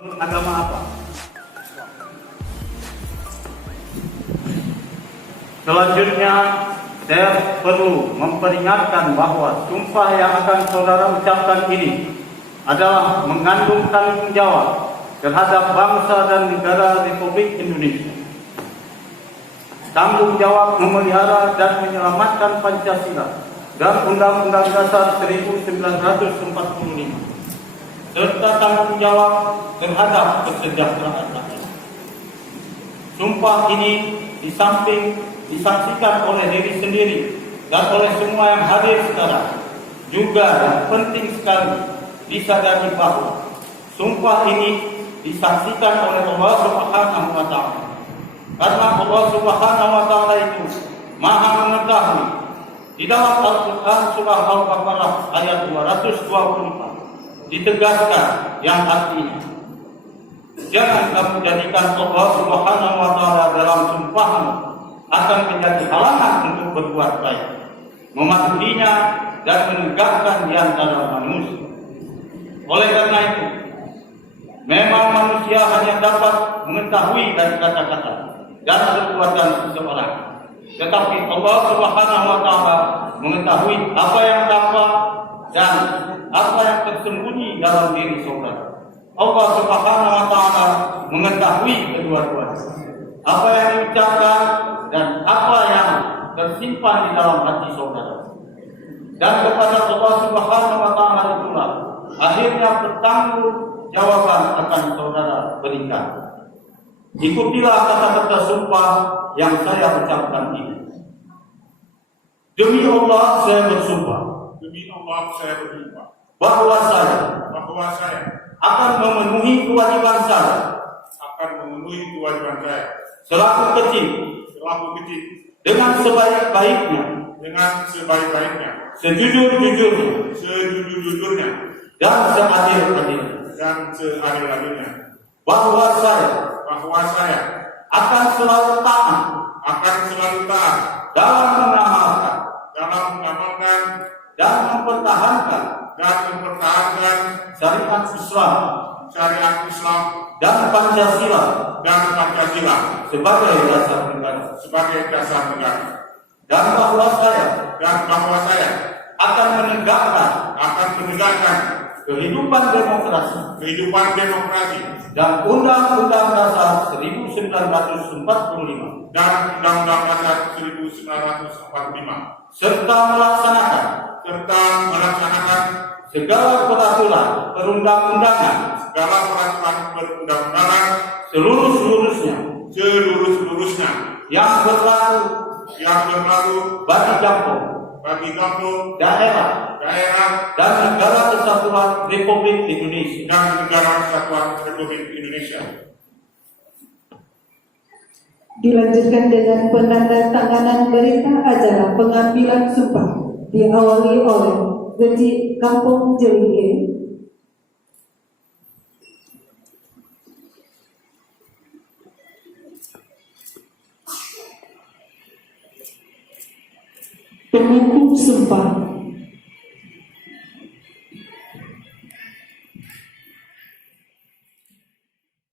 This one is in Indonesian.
Agama apa? Selanjutnya, saya perlu memperingatkan bahwa sumpah yang akan saudara ucapkan ini adalah mengandung tanggung jawab terhadap bangsa dan negara Republik Indonesia. Tanggung jawab memelihara dan menyelamatkan Pancasila dan Undang-Undang Dasar 1945, serta tanggung jawab terhadap kesejahteraan rakyat. Sumpah ini di samping disaksikan oleh diri sendiri dan oleh semua yang hadir sekarang, juga yang penting sekali disadari bahwa sumpah ini disaksikan oleh Allah Subhanahu wa Ta'ala. Karena Allah Subhanahu wa Ta'ala itu Maha mengetahui. Di dalam Al-Quran surah Al-Baqarah ayat 224 ditegaskan yang artinya, jangan kamu jadikan Allah Subhanahu wa Ta'ala dalam sumpahmu akan menjadi halangan untuk berbuat baik, mematuhinya dan menegakkan di antara manusia. Oleh karena itu, memang manusia hanya dapat mengetahui dari kata-kata dan perbuatan seseorang, tetapi Allah Subhanahu wa Ta'ala mengetahui apa yang tampak dan apa yang tersembunyi dalam diri saudara. Allah Subhanahu wa Ta'ala mengetahui kedua-duanya, apa yang diucapkan dan apa yang tersimpan di dalam hati saudara. Dan kepada Allah Subhanahu wa Ta'ala itulah akhirnya pertanggungjawaban akan saudara berikan. Ikutilah kata-kata sumpah yang saya ucapkan ini. Demi Allah saya bersumpah. Demi Allah saya bersumpah Bahwa saya akan memenuhi kewajiban saya selaku kecil dengan sebaik-baiknya, sejujur-jujurnya dan seadil-adilnya. Bahwa saya akan selalu taat dalam mengamalkan dan mempertahankan syariat Islam dan Pancasila sebagai dasar negara. Dan bahwa saya akan menegakkan kehidupan demokrasi dan Undang-Undang Dasar 1945 dan Undang-Undang Dasar 1945 serta melaksanakan segala peraturan perundang-undangan seluruh-seluruhnya yang berlaku bagi kampung, daerah dan negara kesatuan Republik Indonesia. Dilanjutkan dengan penandatanganan berita acara pengambilan sumpah diawali oleh Ketua Kampung Jelike. Pengukuh sumpah.